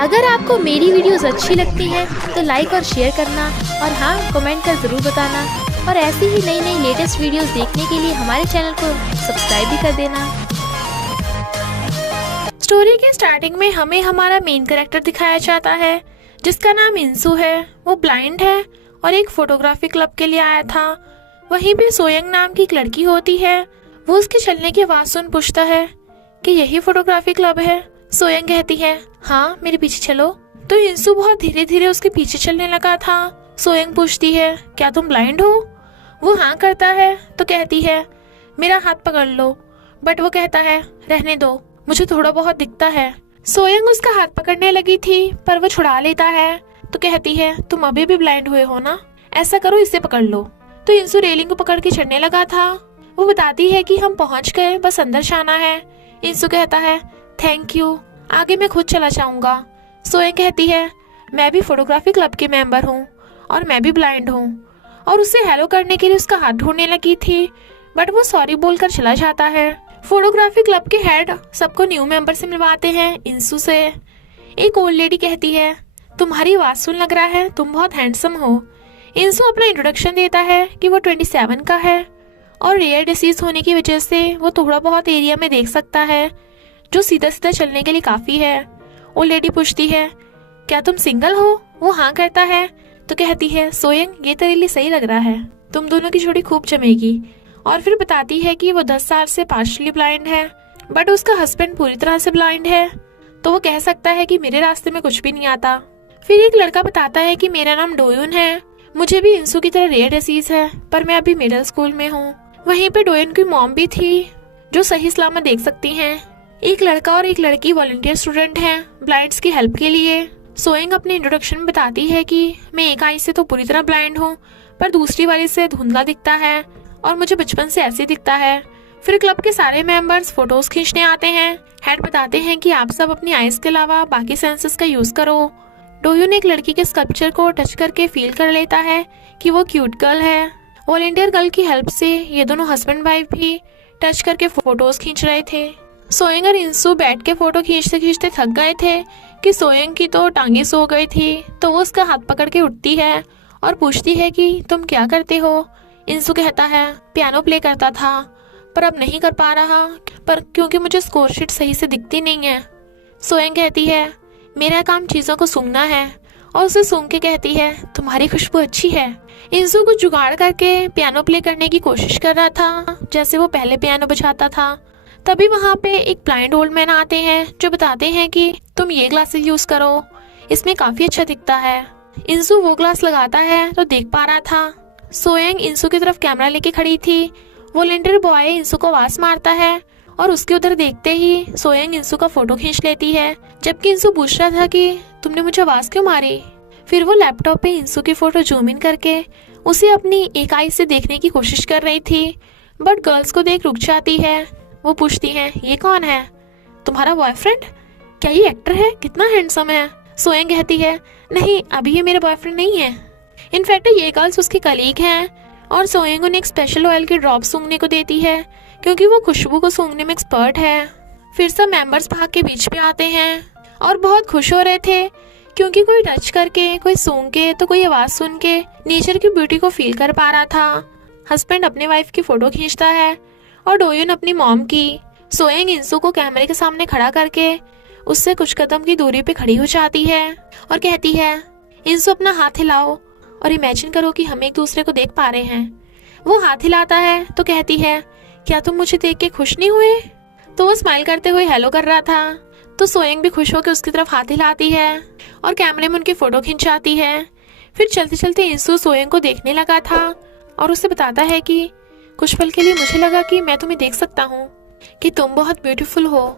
अगर आपको मेरी वीडियोस अच्छी लगती हैं तो लाइक और शेयर करना और हाँ, कमेंट कर ज़रूर बताना। और ऐसी ही नई नई लेटेस्ट वीडियोस देखने के लिए हमारे चैनल को सब्सक्राइब भी कर देना। स्टोरी के स्टार्टिंग में हमें हमारा मेन कैरेक्टर दिखाया जाता है जिसका नाम इंसू है। वो ब्लाइंड है और एक फोटोग्राफी क्लब के लिए आया था। वहीं पे सोयंग नाम की एक लड़की होती है। वो उसके चलने की आवाज़ सुन पूछता है कि यही फोटोग्राफी क्लब है। सोयंग कहती है हाँ, मेरे पीछे चलो। तो इंसू बहुत धीरे धीरे उसके पीछे चलने लगा था। सोयंग पूछती है क्या तुम ब्लाइंड हो? वो हाँ करता है तो कहती है मेरा हाथ पकड़ लो। बट वो कहता है रहने दो, मुझे थोड़ा बहुत दिखता है। सोयंग उसका हाथ पकड़ने लगी थी पर वो छुड़ा लेता है तो कहती है तुम अभी भी ब्लाइंड हुए हो ना, ऐसा करो इसे पकड़ लो। तो इंसू रेलिंग को पकड़ के चढ़ने लगा था। वो बताती है कि हम पहुंच गए, बस अंदर जाना है। इंसू कहता है थैंक यू, आगे मैं खुद चला जाऊंगा। सोयंग कहती है मैं भी फोटोग्राफी क्लब के मेंबर हूँ और मैं भी ब्लाइंड हूँ। और उसे हेलो करने के लिए उसका हाथ ढूंढने लगी थी बट वो सॉरी बोलकर चला जाता है। फोटोग्राफी क्लब के हेड सबको न्यू मेंबर से मिलवाते हैं इंसू से। एक ओल्ड लेडी कहती है तुम्हारी आवाज सुन लग रहा है तुम बहुत हैंडसम हो। इंसू अपना इंट्रोडक्शन देता है कि वो 27 का है और रेयर डिसीज होने की वजह से वो थोड़ा बहुत एरिया में देख सकता है, जो सीधा सीधा चलने के लिए काफी है। वो लेडी पूछती है क्या तुम सिंगल हो? वो हाँ करता है तो कहती है सोयंग ये तेरे लिए सही लग रहा है, तुम दोनों की जोड़ी खूब जमेगी। और फिर बताती है कि वो 10 साल से पार्शली ब्लाइंड है बट उसका हस्बैंड पूरी तरह से ब्लाइंड है, तो वो कह सकता है कि मेरे रास्ते में कुछ भी नहीं आता। फिर एक लड़का बताता है कि मेरा नाम डोयुन है, मुझे भी इंसू की तरह रेयर डिसीज है पर मैं अभी मिडिल स्कूल में हूँ। वहीं पे डोयुन की मॉम भी थी जो सही सलामत देख सकती हैं। एक लड़का और एक लड़की वॉलंटियर स्टूडेंट हैं ब्लाइंड्स की हेल्प के लिए। सोयंग अपने इंट्रोडक्शन में बताती है कि मैं एक आई से तो पूरी तरह ब्लाइंड हूँ पर दूसरी वाली से धुंधला दिखता है और मुझे बचपन से ऐसे दिखता है। फिर क्लब के सारे मेंबर्स फोटोज खींचने आते हैं। हेड बताते हैं कि आप सब अपनी आईज के अलावा बाकी सेंसेस का यूज करो। डोयुन एक लड़की के स्कल्पचर को टच करके फील कर लेता है कि वो क्यूट गर्ल है। वॉलंटियर गर्ल की हेल्प से ये दोनों हस्बैंड वाइफ भी टच करके फोटोज खींच रहे थे। सोयंग और इंसू बैठ के फोटो खींचते खींचते थक गए थे कि सोयंग की तो टांगे सो गई थी, तो वो उसका हाथ पकड़ के उठती है और पूछती है कि तुम क्या करते हो? इंसू कहता है पियानो प्ले करता था पर अब नहीं कर पा रहा पर क्योंकि मुझे स्कोर शीट सही से दिखती नहीं है। सोयंग कहती है मेरा काम चीज़ों को सूंघना है और उसे सूंघ के कहती है तुम्हारी खुशबू अच्छी है। इंसू कुछ जुगाड़ करके पियानो प्ले करने की कोशिश कर रहा था जैसे वो पहले पियानो बजाता था। तभी वहाँ पे एक ब्लाइंड ओल्ड मैन आते हैं जो बताते हैं कि तुम ये ग्लासेस यूज करो, इसमें काफी अच्छा दिखता है। इंसू वो ग्लास लगाता है तो देख पा रहा था। सोयंग इंसू की तरफ कैमरा लेके खड़ी थी। वॉलंटियर बॉय इंसू को आवाज मारता है और उसके उधर देखते ही सोयंग इंसू का फोटो खींच लेती है, जबकि इंसू पूछ रहा था कि तुमने मुझे आवाज क्यों मारी। फिर वो लैपटॉप पे इंसू की फोटो जूम इन करके उसे अपनी एक आई से देखने की कोशिश कर रही थी बट गर्ल्स को देख रुक जाती है। वो पूछती है ये कौन है? तुम्हारा बॉयफ्रेंड? क्या ये एक्टर है? कितना हैंडसम है। सोयंग कहती है नहीं, अभी ये मेरा बॉयफ्रेंड नहीं है। इनफैक्ट ये गर्ल्स उसके कलीग हैं और सोयंग उन्हें एक स्पेशल ऑयल की ड्रॉप सूंघने को देती है क्योंकि वो खुशबू को सूंघने में एक्सपर्ट है। फिर सब मेंबर्स भाग के बीच पे आते हैं और बहुत खुश हो रहे थे क्योंकि कोई टच करके, कोई सूंघ के तो कोई आवाज सुन के नेचर की ब्यूटी को फील कर पा रहा था। हस्बैंड अपने वाइफ की फोटो खींचता है और डोयुन अपनी मॉम की। सोयंग इंसू को कैमरे के सामने खड़ा करके उससे कुछ कदम की दूरी पे खड़ी हो जाती है और कहती है इंसू अपना हाथ हिलाओ और इमेजिन करो कि हम एक दूसरे को देख पा रहे हैं। वो हाथ हिलाता है तो कहती है क्या तुम मुझे देख के खुश नहीं हुए? तो वो स्माइल करते हुए हेलो कर रहा था, तो सोयंग भी खुश होकर उसकी तरफ हाथ हिलाती है और कैमरे में उनकी फोटो खिंचाती है। फिर चलते चलते इंसू सोयंग को देखने लगा था और उसे बताता है कि कुछ पल के लिए मुझे लगा कि मैं तुम्हें देख सकता हूँ, कि तुम बहुत ब्यूटीफुल हो।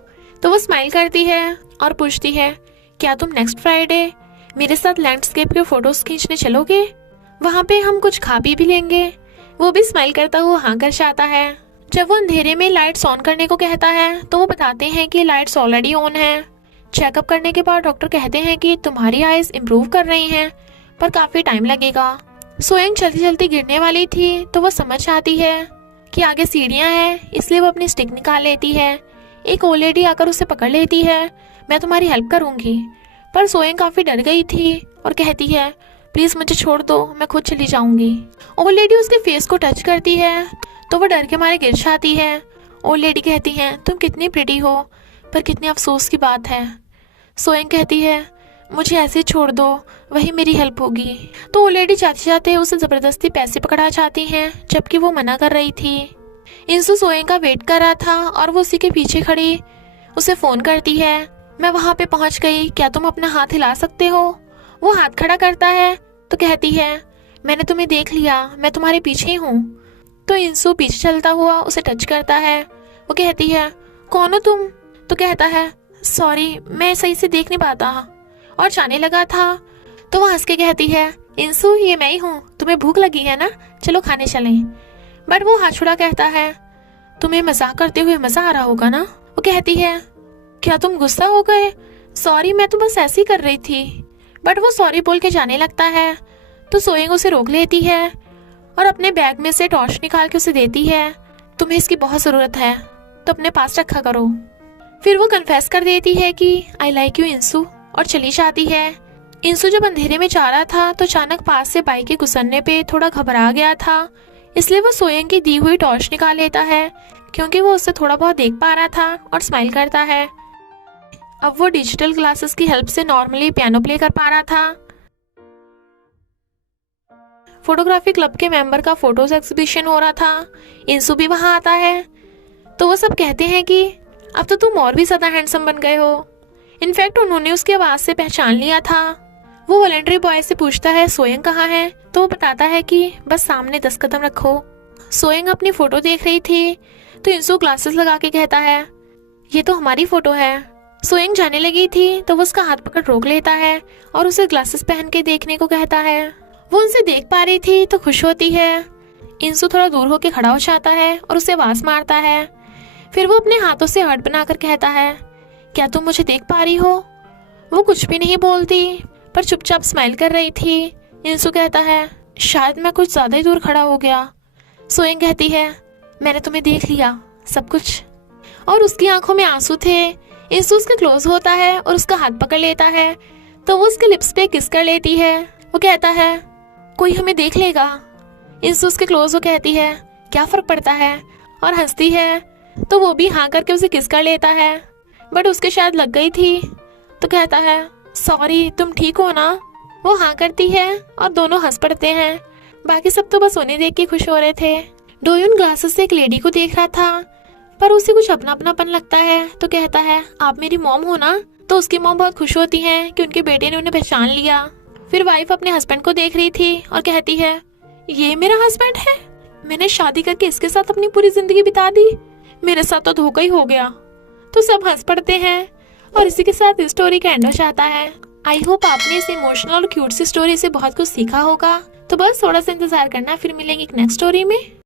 तो वो स्माइल करती है और पूछती है क्या तुम नेक्स्ट फ्राइडे मेरे साथ लैंडस्केप के फोटोज खींचने चलोगे? वहाँ पे हम कुछ खा पी भी लेंगे। वो भी स्माइल करता हुआ हाँ कर जाता है। जब वो अंधेरे में लाइट्स ऑन करने को कहता है तो वो बताते हैं कि लाइट्स ऑलरेडी ऑन है। चेकअप करने के बाद डॉक्टर कहते हैं कि तुम्हारी आईज इम्प्रूव कर रही हैं पर काफी टाइम लगेगा। सोयंग चलती चलती गिरने वाली थी तो वो समझ आती है कि आगे सीढ़ियां हैं, इसलिए वो अपनी स्टिक निकाल लेती है। एक ओल्ड लेडी आकर उसे पकड़ लेती है, मैं तुम्हारी हेल्प करूंगी। पर सोयंग काफी डर गई थी और कहती है प्लीज मुझे छोड़ दो, मैं खुद चली जाऊंगी। ओल्ड लेडी उसके फेस को टच करती है तो वो डर के मारे गिर जाती है। ओल्ड लेडी कहती है तुम कितनी प्रिटी हो, पर कितने अफसोस की बात है। सोयंग कहती है मुझे ऐसे ही छोड़ दो, वही मेरी हेल्प होगी। तो ओल्ड लेडी जाते जाते उसे जबरदस्ती पैसे पकड़ा चाहती हैं, जबकि वो मना कर रही थी। इंसू सोयंग का वेट कर रहा था और वो उसी के पीछे खड़ी उसे फोन करती है। मैं वहां पे पहुंच गई, क्या तुम अपना हाथ हिला सकते हो? वो हाथ खड़ा करता है तो कहती है मैंने तुम्हें देख लिया, मैं तुम्हारे पीछे ही हूँ। तो इंसू पीछे चलता हुआ उसे टच करता है। वो कहती है कौन हो तुम? तो कहता है सॉरी, मैं सही से देख नहीं पाता, और जाने लगा था। तो वो हंस के कहती है इंसू ये मैं ही हूँ, तुम्हें भूख लगी है ना, चलो खाने चलें। बट वो हाथ छुड़ा कहता है तुम्हें मजाक करते हुए मजा आ रहा होगा ना। वो कहती है क्या तुम गुस्सा हो गए? सॉरी, मैं तो बस ऐसे ही कर रही थी। बट वो सॉरी बोल के जाने लगता है तो सोयंग उसे रोक लेती है और अपने बैग में से टॉर्च निकाल के उसे देती है। तुम्हें इसकी बहुत जरूरत है तो अपने पास रखा करो। फिर वो कन्फेस कर देती है कि आई लाइक यू इंसू, और चली जाती है। इंसू जब अंधेरे में जा रहा था तो अचानक पास से बाइक के गुजरने पे थोड़ा घबरा गया था, इसलिए वो सोयंग की दी हुई टॉर्च निकाल लेता है क्योंकि वो उससे थोड़ा बहुत देख पा रहा था, और स्माइल करता है। अब वो डिजिटल ग्लासेस की हेल्प से नॉर्मली पियानो प्ले कर पा रहा था। फोटोग्राफी क्लब के मेंबर का फोटोज एग्जीबिशन हो रहा था। इंसू भी वहां आता है तो वो सब कहते हैं कि अब तो तुम और भी ज्यादा हैंडसम बन गए हो। इनफैक्ट उन्होंने उसकी आवाज से पहचान लिया था। वो वॉलंटरी बॉय से पूछता है सोयंग कहाँ है, तो वो बताता है कि बस सामने 10 कदम रखो। सोयंग अपनी फोटो देख रही थी तो इंसू ग्लासेस लगा के कहता है ये तो हमारी फोटो है। सोयंग जाने लगी थी तो वो उसका हाथ पकड़ रोक लेता है और उसे ग्लासेस पहन के देखने को कहता है। वो उनसे देख पा रही थी तो खुश होती है। इंसू थोड़ा दूर होके खड़ा हो जाता है और उसे आवाज मारता है। फिर वो अपने हाथों से हार्ट बनाकर कहता है क्या तुम मुझे देख पा रही हो? वो कुछ भी नहीं बोलती पर चुपचाप स्माइल कर रही थी। इंसू कहता है शायद मैं कुछ ज्यादा ही दूर खड़ा हो गया। सोयंग कहती है मैंने तुम्हें देख लिया सब कुछ, और उसकी आंखों में आंसू थे। इंसू उसके क्लोज होता है और उसका हाथ पकड़ लेता है तो वो उसके लिप्स पे किस कर लेती है। वो कहता है कोई हमें देख लेगा। इंसू उसके क्लोज हो कहती है क्या फर्क पड़ता है, और हंसती है तो वो भी हाँ करके उसे किस कर लेता है। बट उसके शायद लग गई थी तो कहता है सॉरी, तुम ठीक हो ना? वो हाँ करती है और दोनों हंस पड़ते हैं। बाकी सब तो बस उन्हें देख के खुश हो रहे थे। डोयुन ग्लासेस से एक लेडी को देख रहा था पर उसे कुछ अपना अपनापन लगता है तो कहता है आप मेरी मॉम हो ना? तो उसकी मॉम बहुत खुश होती है कि उनके बेटे ने उन्हें पहचान लिया। फिर वाइफ अपने हस्बैंड को देख रही थी और कहती है ये मेरा हस्बैंड है, मैंने शादी करके इसके साथ अपनी पूरी जिंदगी बिता दी, मेरे साथ तो धोखा ही हो गया। तो सब हंस पड़ते हैं और इसी के साथ इस स्टोरी का एंड हो जाता है। आई होप आपने इस इमोशनल और क्यूट सी स्टोरी से बहुत कुछ सीखा होगा। तो बस थोड़ा सा इंतजार करना, फिर मिलेंगे एक नेक्स्ट स्टोरी में।